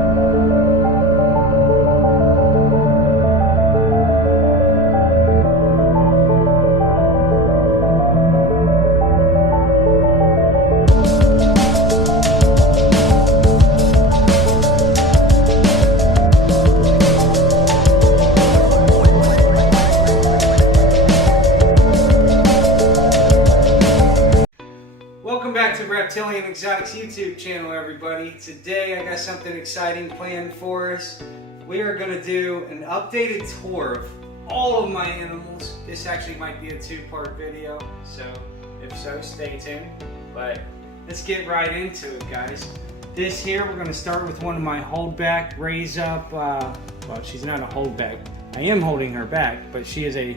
Welcome back to Reptilian Exotics YouTube channel, everybody. Today I got something exciting planned for us. We are going to do an updated tour of all of my animals. This actually might be a two-part video, so if so, stay tuned. But let's get right into it, guys. This here, we're going to start with one of my holdback, raise up, well, she's not a holdback. I am holding her back, but she is a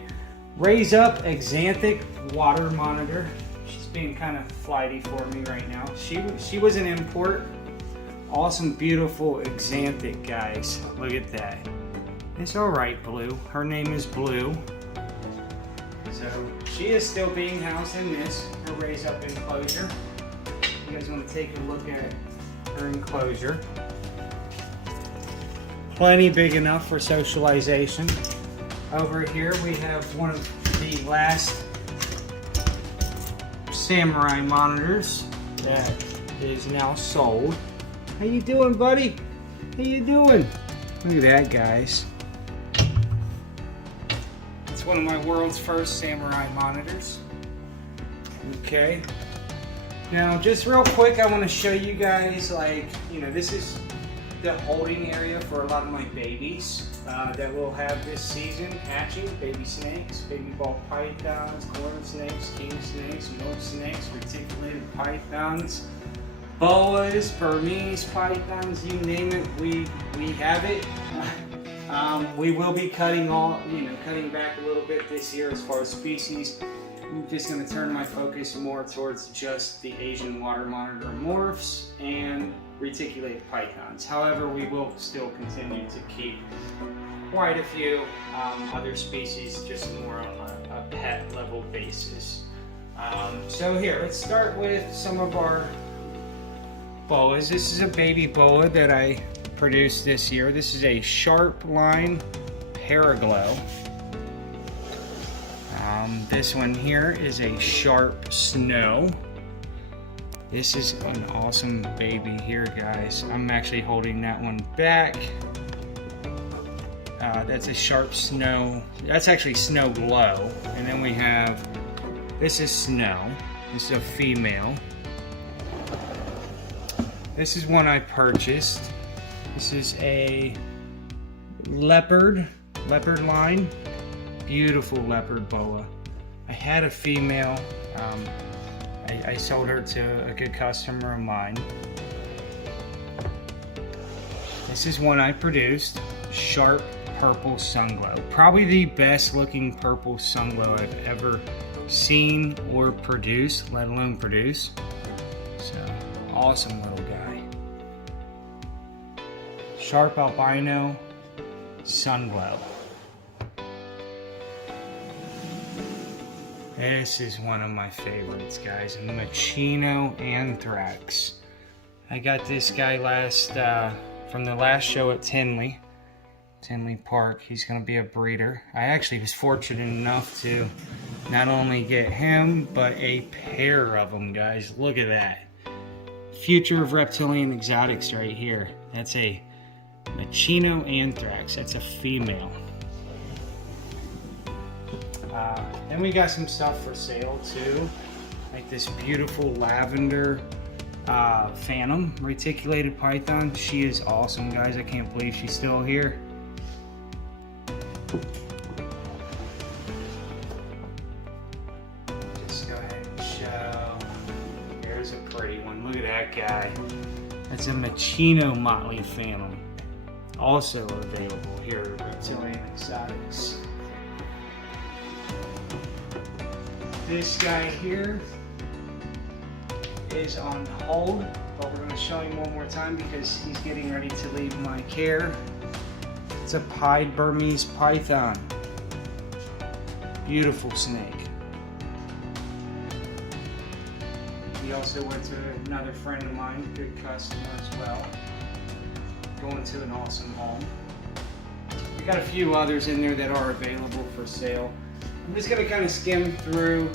raise up axanthic water monitor. Being kind of flighty for me right now. She was an import. Awesome, beautiful axanthic, guys. Look at that. It's all right, Blue. Her name is Blue. So she is still being housed in this, her raise up enclosure. You guys want to take a look at her enclosure. Plenty big enough for socialization. Over here we have one of the last samurai monitors that is now sold. How you doing, buddy? How you doing? Look at that, guys. It's one of my world's first samurai monitors. Okay. Now, just real quick, I want to show you guys, like, this is the holding area for a lot of my babies that we'll have this season hatching. Baby snakes, baby ball pythons, corn snakes, king snakes, milk snakes, reticulated pythons, boas, Burmese pythons, you name it, we have it. We will be cutting back a little bit this year as far as species. I'm just going to turn my focus more towards just the Asian water monitor morphs and reticulated pythons. However, we will still continue to keep quite a few other species, just more on a pet level basis. So here, let's start with some of our boas. This is a baby boa that I produced this year. This is a sharp line Paraglow. This one here is a sharp snow. This is an awesome baby here, guys. I'm actually holding that one back. That's a sharp snow. That's actually snow glow. And then we have, this is snow. This is a female. This is one I purchased. This is a leopard line. Beautiful leopard boa. I had a female. I sold her to a good customer of mine. This is one I produced. Sharp purple sunglow. Probably the best looking purple sunglow I've ever seen or produced, let alone produce. So, awesome little guy. Sharp albino sunglow. This is one of my favorites, guys. Machino Anthrax. I got this guy from the last show at Tinley Park. He's going to be a breeder. I actually was fortunate enough to not only get him, but a pair of them, guys. Look at that. Future of Reptilian Exotics right here. That's a Machino Anthrax. That's a female. Then we got some stuff for sale too, like this beautiful lavender phantom reticulated python. She is awesome, guys. I can't believe she's still here. Just go ahead and show. There's a pretty one. Look at that guy. That's a Machino Motley Phantom. Also available here at Reptilian Exotics. This guy here is on hold, but we're going to show him one more time because he's getting ready to leave my care. It's a pied Burmese python. Beautiful snake. He also went to another friend of mine, good customer as well. going to an awesome home. We got a few others in there that are available for sale. I'm just gonna kind of skim through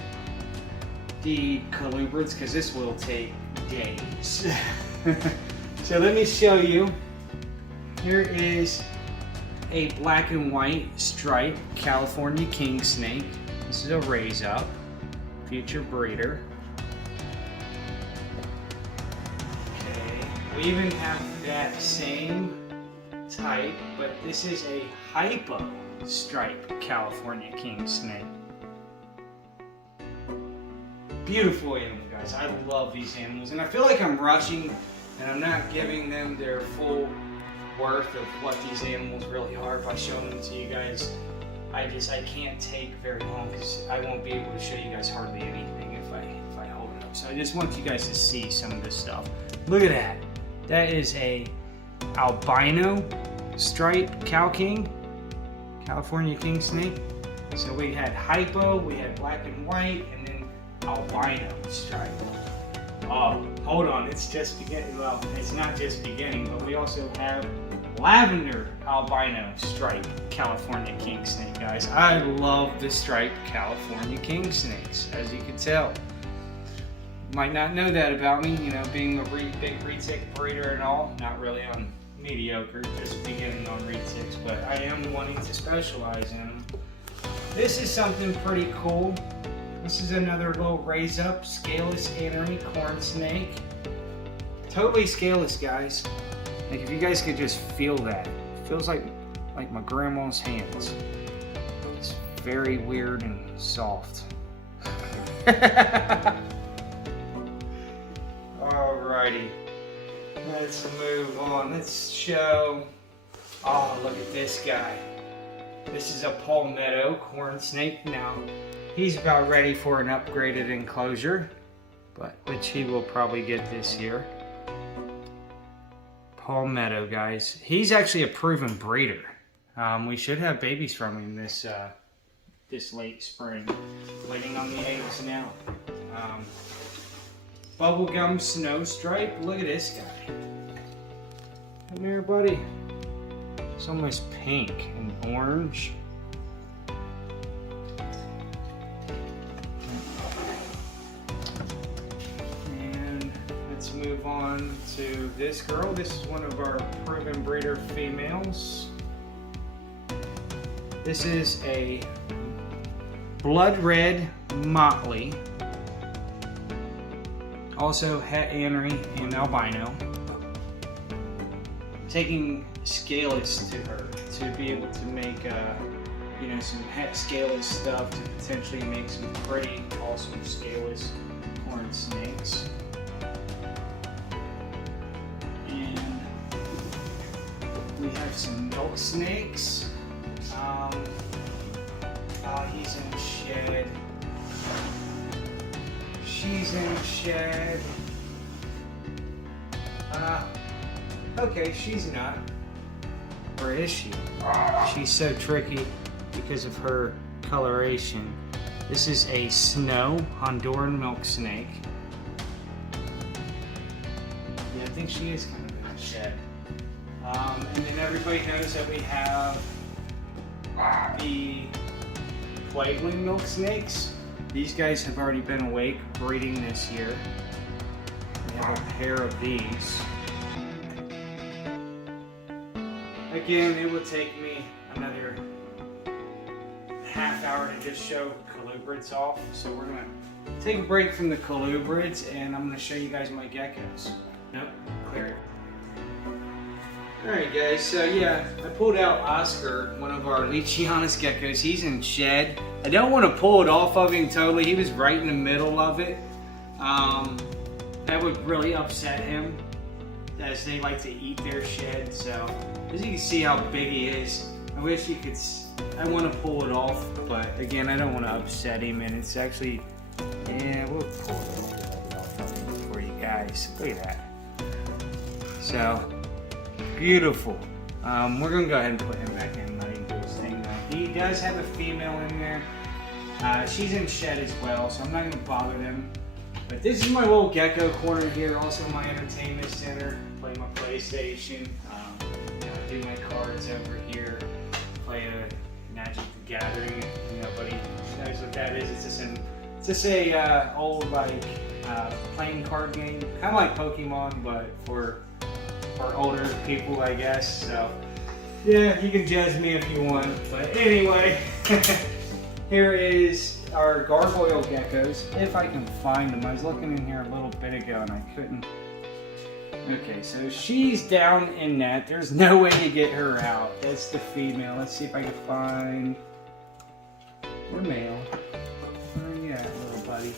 the colubrids because this will take days. So let me show you. Here is a black and white striped California king snake. This is a raise up, future breeder. Okay, we even have that same type, but this is a hypo striped California king snake. Beautiful animal, guys. I love these animals, and I feel like I'm rushing and I'm not giving them their full worth of what these animals really are by showing them to you guys. I can't take very long because I won't be able to show you guys hardly anything if I hold it up. So I just want you guys to see some of this stuff. Look at that. That is a albino striped cow king, California king snake. So we had hypo, we had black and white, and then albino stripe. Oh, hold on, it's just beginning. Well, it's not just beginning, but we also have lavender albino striped California king snake, guys. I love the striped California king snakes, as you can tell. Might not know that about me, you know, being a big retic breeder and all. Not really on mediocre, just beginning on retics, but I am wanting to specialize in them. This is something pretty cool. This is another little raise up scaleless anery corn snake. Totally scaleless, guys. Like if you guys could just feel that. It feels like my grandma's hands. It's very weird and soft. Alrighty. Let's move on. Let's show. Oh, look at this guy. This is a palmetto corn snake. Now, he's about ready for an upgraded enclosure, which he will probably get this year. Palmetto, guys. He's actually a proven breeder. We should have babies from him this late spring. Waiting on the eggs now. Bubblegum snow stripe. Look at this guy. Come here, buddy. It's almost pink and orange. And let's move on to this girl. This is one of our proven breeder females. This is a blood red motley. Also het anery and albino. Taking scaleless to her to be able to make you know, some het scaleless stuff to potentially make some pretty awesome scaleless corn snakes. And we have some milk snakes. He's in shed. She's in shed. Okay, she's not. Or is she? She's so tricky because of her coloration. This is a snow Honduran milk snake. Yeah, I think she is kind of in a shed. And then everybody knows that we have the Pueblan milk snakes. These guys have already been awake breeding this year. We have a pair of these. Again, it would take me another half hour to just show colubrids off. So we're gonna take a break from the colubrids and I'm gonna show you guys my geckos. Nope, clear it. Alright guys, so yeah, I pulled out Oscar, one of our Leachianus geckos. He's in shed. I don't want to pull it off of him totally. He was right in the middle of it. That would really upset him, as they like to eat their shed. So, as you can see how big he is, I wish you could, I want to pull it off, but again, I don't want to upset him, and it's actually, yeah, we'll pull it off of him for you guys. Look at that. So, beautiful. We're going to go ahead and put him back in, let him do his thing now. He does have a female in there. She's in shed as well, so I'm not going to bother them. But this is my little gecko corner here, also my entertainment center. Play my PlayStation. do my cards over here, play a Magic the Gathering. Nobody knows what that is. It's just a old like playing card game, kind of like Pokemon, but for older people, I guess. So yeah, you can judge me if you want. But anyway, here is our gargoyle geckos, if I can find them. I was looking in here a little bit ago and I couldn't. Okay, so she's down in that. There's no way to get her out. That's the female. Let's see if I can find the male. Where are you at, little buddy?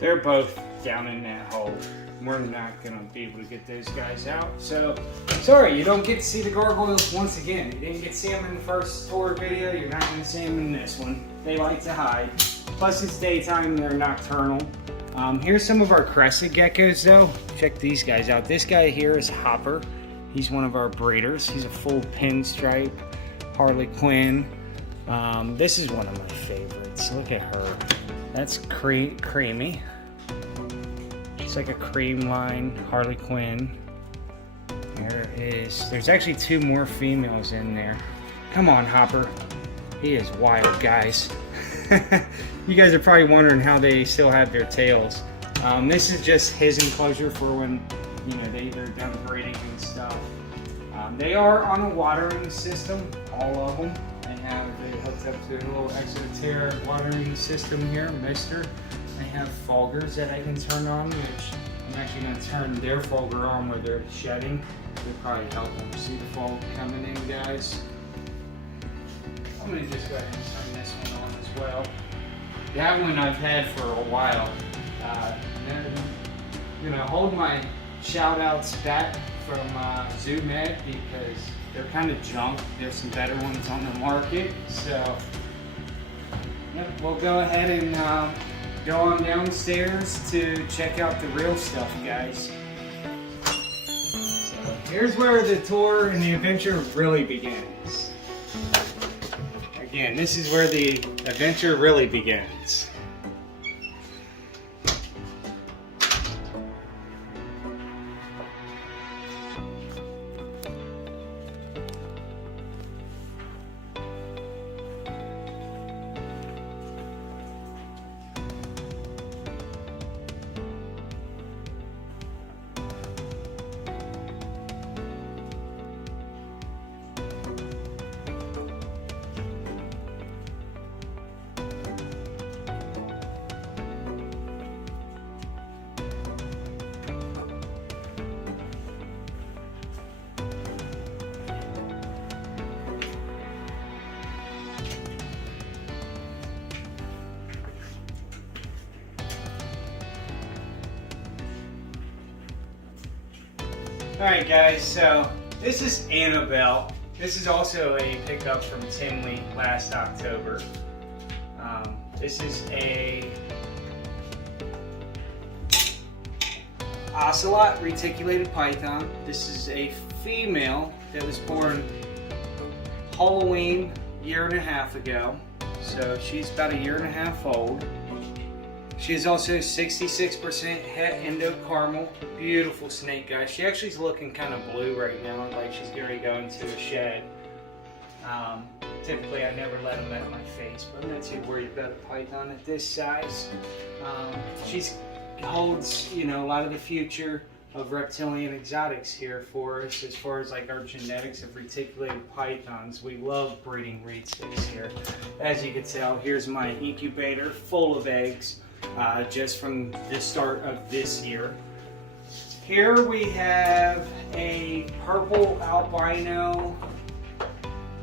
They're both down in that hole. We're not gonna be able to get those guys out. So, sorry, you don't get to see the gargoyles once again. You didn't get to see them in the first tour video. You're not gonna see them in this one. They like to hide. Plus it's daytime, they're nocturnal. Here's some of our crested geckos though. Check these guys out. This guy here is Hopper. He's one of our breeders. He's a full pinstripe Harley Quinn. This is one of my favorites. Look at her. That's creamy. It's like a cream line Harley Quinn. There's actually 2 more females in there. Come on, Hopper. He is wild, guys. You guys are probably wondering how they still have their tails. This is just his enclosure for when they're done breeding and stuff. They are on a watering system, all of them. They hooked up to a little exoteric watering system here, mister. I have foggers that I can turn on, which I'm actually going to turn their fogger on where they're shedding. They'll probably help them. See the fog coming in, guys? I'm going to just go ahead and turn this one on as well. That one I've had for a while. I'm going to hold my shout outs back from Zoo Med because they're kind of junk. There's some better ones on the market. So yep, we'll go ahead and go on downstairs to check out the real stuff, guys. So here's where the tour and the adventure really begins. Again, this is where the adventure really begins. Alright guys, so this is Annabelle. This is also a pickup from Tinley last October. This is a ocelot reticulated python. This is a female that was born Halloween 1.5 years ago. So she's about 1.5 years old. She is also 66% het endocarmal. Beautiful snake, guys. She actually is looking kind of blue right now, like she's going to go into a shed. Typically, I never let them at my face, but I'm not too worried about a python at this size. She holds, a lot of the future of reptilian exotics here for us, as far as like our genetics of reticulated pythons. We love breeding retics here. As you can tell, here's my incubator full of eggs. Just from the start of this year. Here we have a purple albino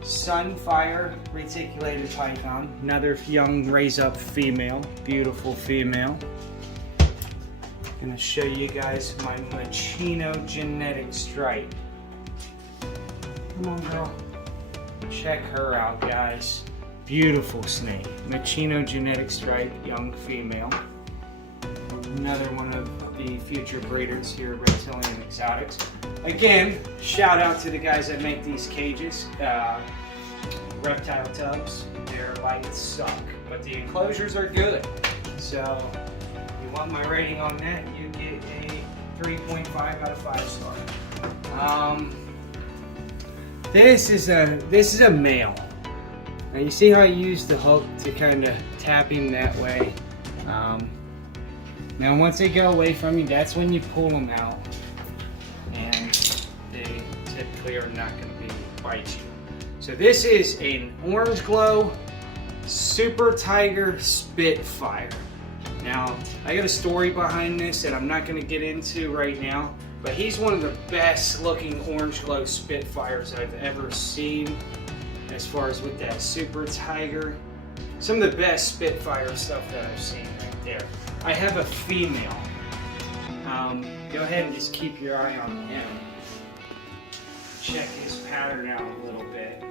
Sunfire reticulated python. Another young raise up female, beautiful female. I'm gonna show you guys my Machino genetic stripe. Come on, girl. Check her out, guys. Beautiful snake. Machino genetic stripe, young female. Another one of the the future breeders here at Reptilian Exotics. Again, shout out to the guys that make these cages. Reptile tubs, their lights suck, but the enclosures are good. So you want my rating on that, you get a 3.5 out of 5 star. This is a male. Now you see how I used the hook to kind of tap him that way. Now once they go away from you, that's when you pull them out, and they typically are not going to bite you. So this is an orange glow Super Tiger Spitfire. Now I got a story behind this that I'm not going to get into right now, but he's one of the best looking orange glow Spitfires I've ever seen. As far as with that Super Tiger, some of the best Spitfire stuff that I've seen right there. I have a female. Go ahead and just keep your eye on him. Check his pattern out a little bit.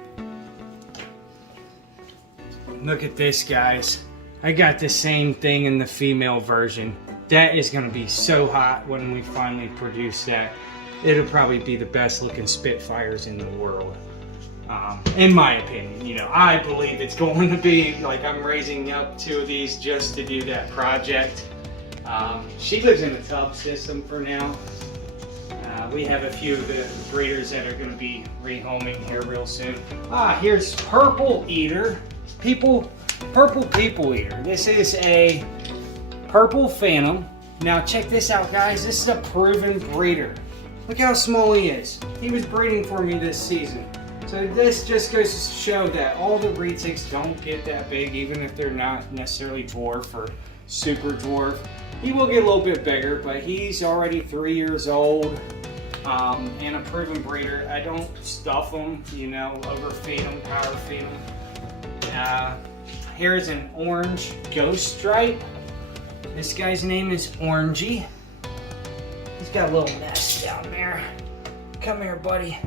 Look at this, guys. I got the same thing in the female version. That is going to be so hot when we finally produce that. It'll probably be the best looking Spitfires in the world. In my opinion, you know, I believe it's going to be. Like, I'm raising up 2 of these just to do that project. She lives in a tub system for now. We have a few of the breeders that are going to be rehoming here real soon. Here's Purple Eater. Purple People Eater. This is a Purple Phantom. Now check this out, guys. This is a proven breeder. Look how small he is. He was breeding for me this season. So this just goes to show that all the retics don't get that big, even if they're not necessarily dwarf or super dwarf. He will get a little bit bigger, but he's already 3 years old and a proven breeder. I don't stuff them, you know, overfeed them, power feed them. Here's an orange ghost stripe. This guy's name is Orangey. He's got a little nest down there. Come here, buddy.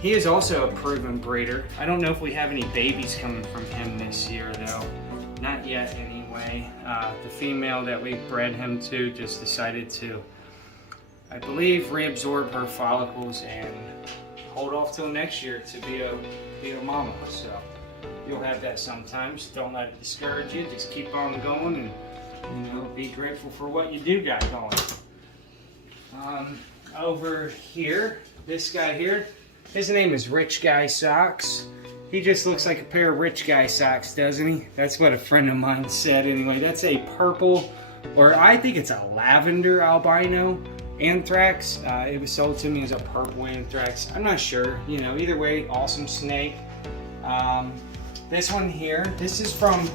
He is also a proven breeder. I don't know if we have any babies coming from him this year, though. Not yet, anyway. The female that we bred him to just decided to, I believe, reabsorb her follicles and hold off till next year to be a mama. So you'll have that sometimes. Don't let it discourage you. Just keep on going and, you know, be grateful for what you do got going. Over here, this guy here, his name is Rich Guy Socks. He just looks like a pair of Rich Guy socks, doesn't he? That's what a friend of mine said anyway. That's a purple, or I think it's a lavender albino anthrax. It was sold to me as a purple anthrax. I'm not sure, you know, either way, awesome snake. This one here, this is from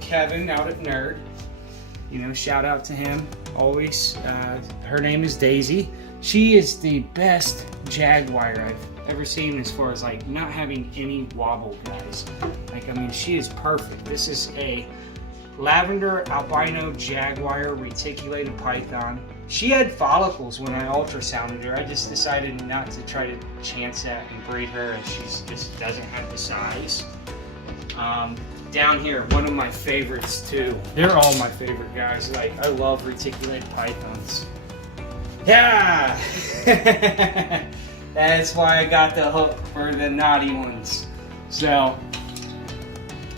Kevin out at Nerd. You know, shout out to him always. Her name is Daisy. She is the best jaguar I've ever seen as far as like not having any wobble, guys. Like, I mean, she is perfect. This is a lavender albino jaguar reticulated python. She had follicles when I ultrasounded her. I just decided not to try to chance that and breed her, as she just doesn't have the size. Down here, one of my favorites too. They're all my favorite, guys. Like, I love reticulated pythons. Yeah! That's why I got the hook for the naughty ones. So,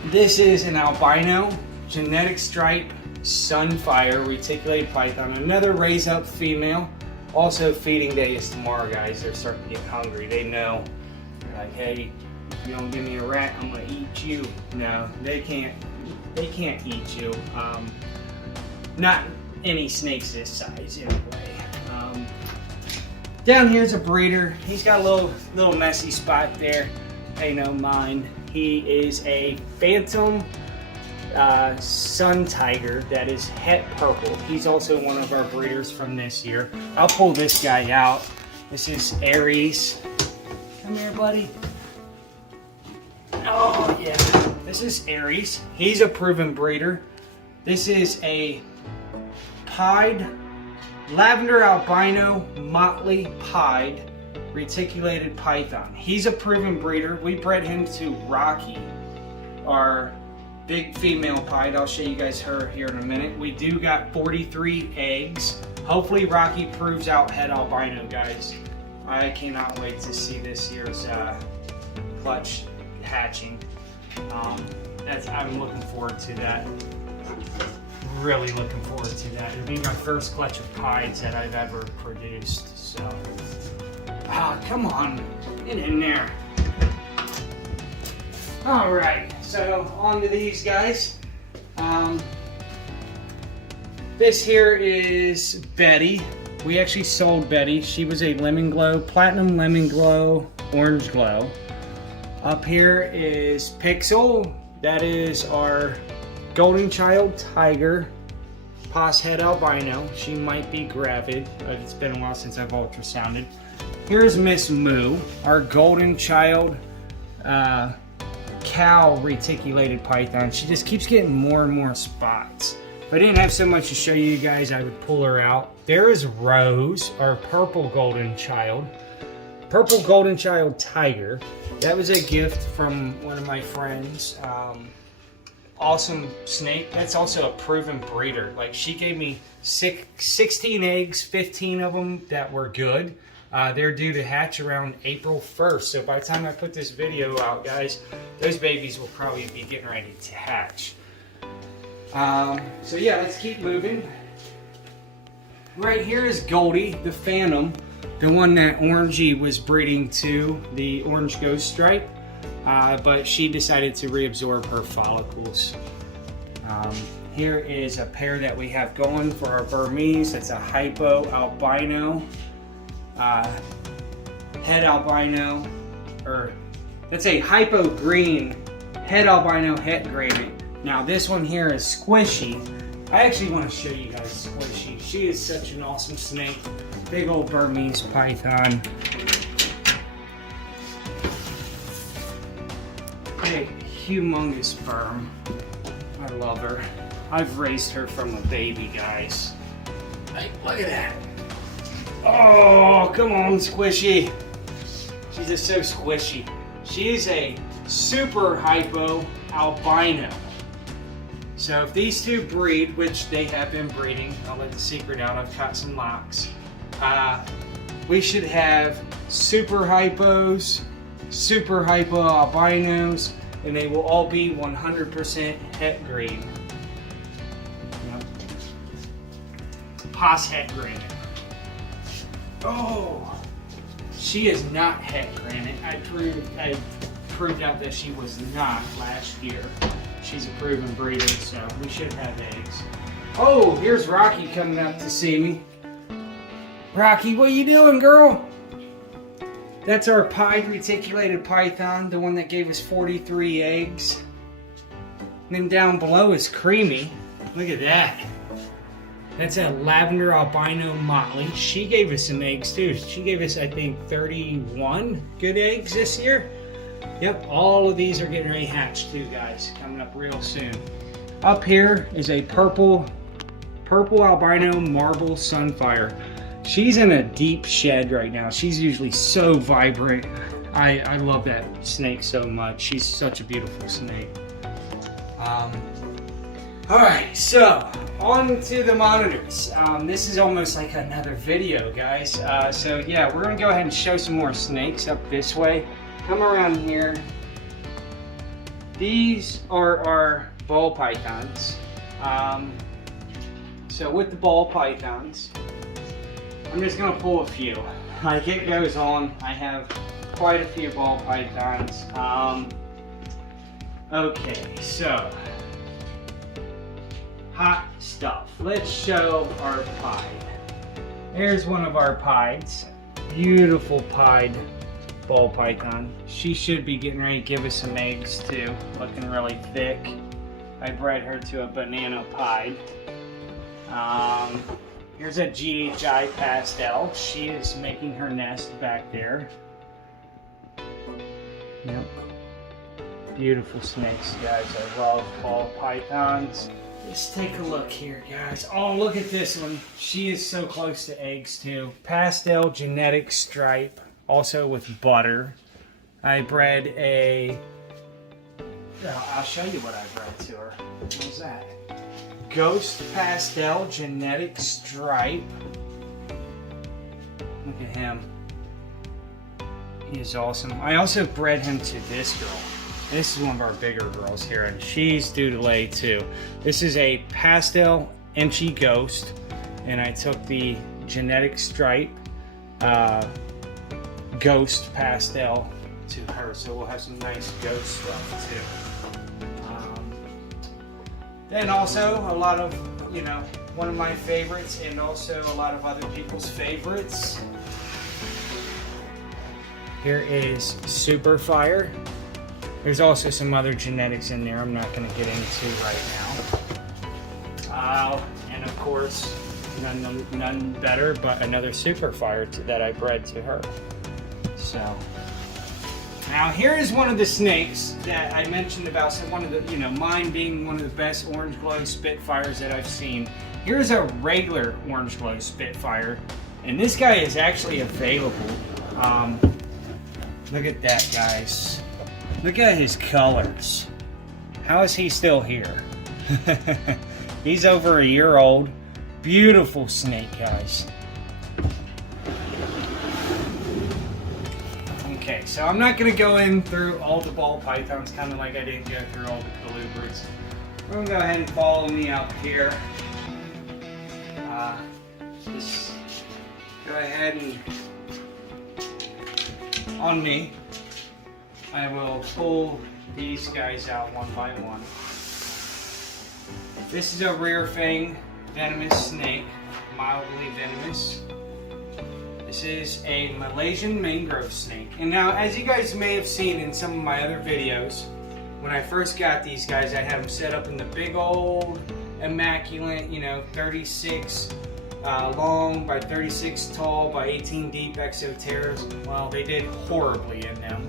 this is an albino genetic stripe Sunfire reticulated python. Another raise up female. Also, feeding day is tomorrow, guys. They're starting to get hungry. They know. They're like, hey, if you don't give me a rat, I'm gonna eat you. No, they can't eat you. Not any snakes this size, anyway. Down here's a breeder. He's got a little messy spot there. Pay no mind. He is a Phantom Sun Tiger that is het purple. He's also one of our breeders from this year. I'll pull this guy out. This is Aries. Come here, buddy. Oh yeah, this is Aries. He's a proven breeder. This is a pied lavender albino motley pied reticulated python. He's a proven breeder. We bred him to Rocky, our big female pied. I'll show you guys her here in a minute. We do got 43 eggs. Hopefully Rocky proves out het albino, guys. I cannot wait to see this year's clutch hatching. I'm looking forward to that. Really looking forward to that. It'll be my first clutch of pieds that I've ever produced. So, come on, get in there. All right, so on to these guys. This here is Betty. We actually sold Betty. She was a lemon glow, platinum lemon glow, orange glow. Up here is Pixel. That is our golden child tiger, pos het albino. She might be gravid. It's been a while since I've ultrasounded. Here's Miss Moo, our golden child cow reticulated python. She just keeps getting more and more spots. If I didn't have so much to show you guys, I would pull her out. There is Rose, our purple golden child tiger. That was a gift from one of my friends. Awesome snake. That's also a proven breeder. Like, she gave me 16 eggs, 15 of them that were good. They're due to hatch around April 1st. So by the time I put this video out, guys, those babies will probably be getting ready to hatch. So yeah, let's keep moving. Right here is Goldie, the Phantom, the one that Orangey was breeding to, the orange ghost stripe. But she decided to reabsorb her follicles. Here is a pair that we have going for our Burmese. It's a hypo albino, het albino, or let's say hypo green, het albino, het graded. Now this one here is Squishy. I actually want to show you guys Squishy. She is such an awesome snake. Big old Burmese python. Big, humongous sperm. I love her. I've raised her from a baby, guys. Hey, look at that. Oh, come on, Squishy. She's just so squishy. She is a super hypo albino. So if these two breed, which they have been breeding, I'll let the secret out, I've got some locks. We should have super hypos, super hypo albinos, and they will all be 100% het green. Pos het granite. Oh, she is not het granite. I proved out that she was not last year. She's a proven breeder, so we should have eggs. Oh, here's Rocky coming up to see me. Rocky, what you doing, girl? That's our pied reticulated python, the one that gave us 43 eggs. And then down below is Creamy. Look at that. That's a lavender albino motley. She gave us some eggs too. She gave us, I think, 31 good eggs this year. Yep, all of these are getting ready to hatch too, guys. Coming up real soon. Up here is a purple albino marble sunfire. She's in a deep shed right now. She's usually so vibrant. I love that snake so much. She's such a beautiful snake. Alright, so on to the monitors. This is almost like another video, guys. So yeah, we're gonna go ahead and show some more snakes up this way. Come around here. These are our ball pythons. So with the ball pythons, I'm just gonna pull a few. Like it goes on. I have quite a few ball pythons. Okay, so hot stuff. Let's show our pied. There's one of our pieds. Beautiful pied ball python. She should be getting ready to give us some eggs too. Looking really thick. I bred her to a banana pied. Here's a GHI pastel. She is making her nest back there. Yep. Beautiful snakes, guys. I love ball pythons. Let's take a look here, guys. Oh, look at this one. She is so close to eggs too. Pastel genetic stripe, also with butter. I bred a I'll show you what I bred to her. What's that? Ghost Pastel Genetic Stripe. Look at him. He is awesome. I also bred him to this girl. This is one of our bigger girls here, and she's due to lay too. This is a pastel inchy ghost, and I took the genetic stripe ghost pastel to her, so we'll have some nice ghost stuff too. Then also a lot of, you know, one of my favorites, and also a lot of other people's favorites. Here is Super Fire. There's also some other genetics in there I'm not going to get into right now. And of course, none better but another Super Fire that I bred to her. So, now here is one of the snakes that I mentioned about, so one of the, you know, mine being one of the best orange glow Spitfires that I've seen. Here's a regular orange glow Spitfire, and this guy is actually available. Look at that, guys. Look at his colors. How is he still here? He's over a year old. Beautiful snake, guys. Okay, so I'm not going to go in through all the ball pythons, kind of like I didn't go through all the colubrids. We're going to go ahead and follow me up here. Just go ahead and, on me, I will pull these guys out one by one. This is a rear fang venomous snake, mildly venomous. This is a Malaysian mangrove snake. And now, as you guys may have seen in some of my other videos, when I first got these guys, I had them set up in the big old immaculate, you know, 36 long by 36 tall by 18 deep exoterras. Well, they did horribly in them.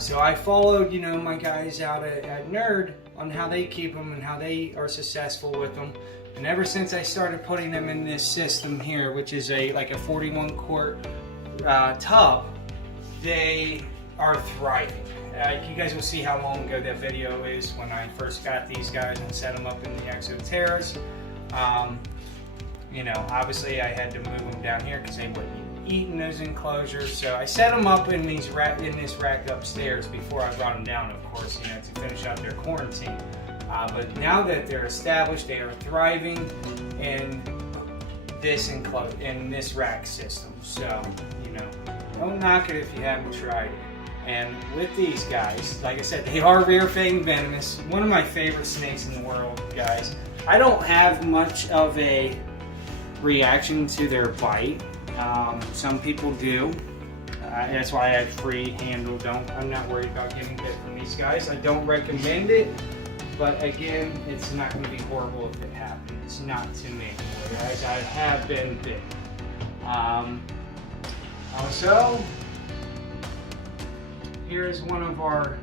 So I followed, you know, my guys out at Nerd on how they keep them and how they are successful with them. And ever since I started putting them in this system here, which is like a 41 quart tub, they are thriving. You guys will see how long ago that video is when I first got these guys and set them up in the exoterras. You know, obviously I had to move them down here because they wouldn't eat in those enclosures. So I set them up in this rack upstairs before I brought them down, of course, you know, to finish out their quarantine. But now that they're established, they are thriving in this rack system. So, you know, don't knock it if you haven't tried it. And with these guys, like I said, they are rear fang venomous. One of my favorite snakes in the world, guys. I don't have much of a reaction to their bite. Some people do. That's why I free handle. I'm not worried about getting bit from these guys. I don't recommend it, but again, it's not going to be horrible if it happens. It's not to me, guys. I have been bit. Also, here's one of our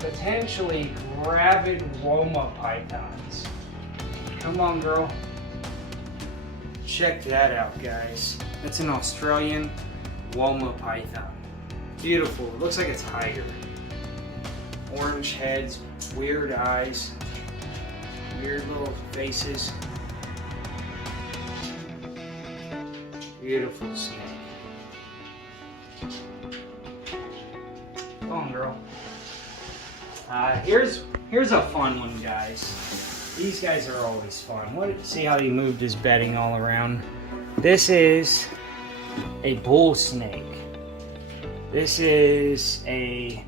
potentially rabid Woma pythons. Come on, girl. Check that out, guys. It's an Australian Woma python. Beautiful. It looks like a tiger. Orange heads, weird eyes, weird little faces. Beautiful snake. Come on, girl. Here's a fun one, guys. These guys are always fun. See how he moved his bedding all around? This is a bull snake. This is a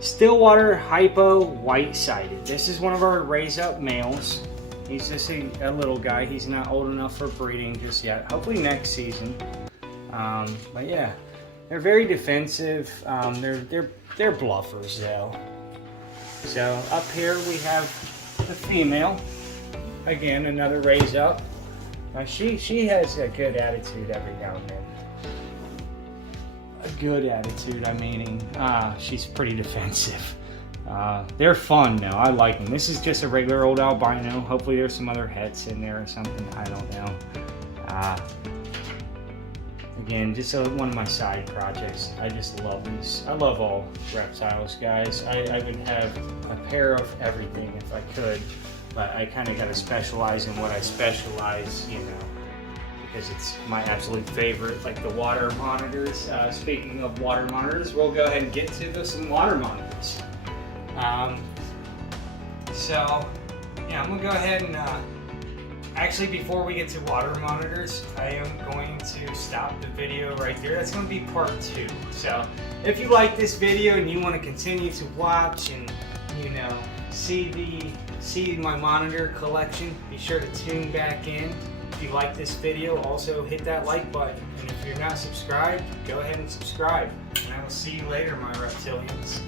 Stillwater hypo white-sided. This is one of our raise-up males. He's just a little guy. He's not old enough for breeding just yet. Hopefully next season. But yeah, they're very defensive. They're bluffers though. So up here we have the female. Again, another raise up. She has a good attitude every now and then. A good attitude, I mean, she's pretty defensive. They're fun though. I like them. This is just a regular old albino. Hopefully there's some other hets in there or something. I don't know. Again, just one of my side projects. I just love these. I love all reptiles, guys. I would have a pair of everything if I could, but I kind of got to specialize in what I specialize, you know, because it's my absolute favorite, like the water monitors. Speaking of water monitors, we'll go ahead and get to some water monitors. So, yeah, I'm gonna go ahead and actually, before we get to water monitors, I am going to stop the video right there. That's going to be part 2. So, if you like this video and you want to continue to watch and, you know, see my monitor collection, be sure to tune back in. If you like this video, also hit that like button. And if you're not subscribed, go ahead and subscribe. And I will see you later, my reptilians.